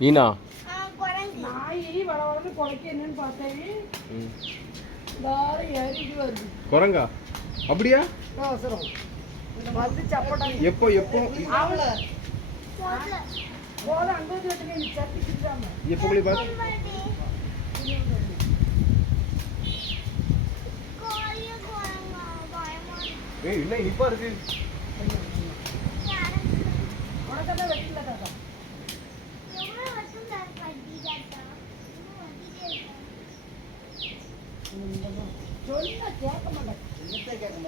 ஈனா குரங்கா அப்படியா? எப்போ எப்போ எப்போ போய் பாத்து ஏய் இல்ல இப்ப இருக்கு சொல்ல கேட்க மாட்டேன் கேட்க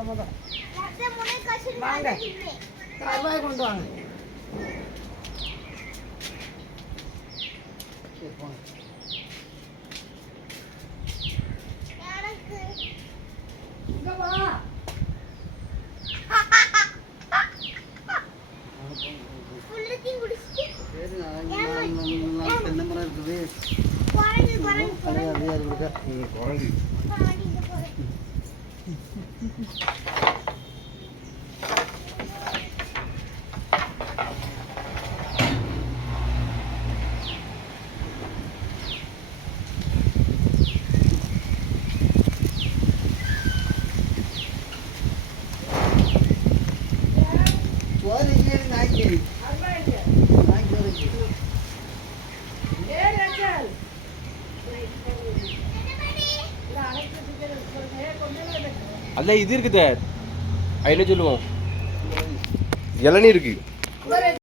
மாட்டேன் வாங்க கருவாய் கொண்டு வாங்க இங்க வா அல்ல இது இருக்குது என்ன சொல்லுவோம் இளநீ இருக்கு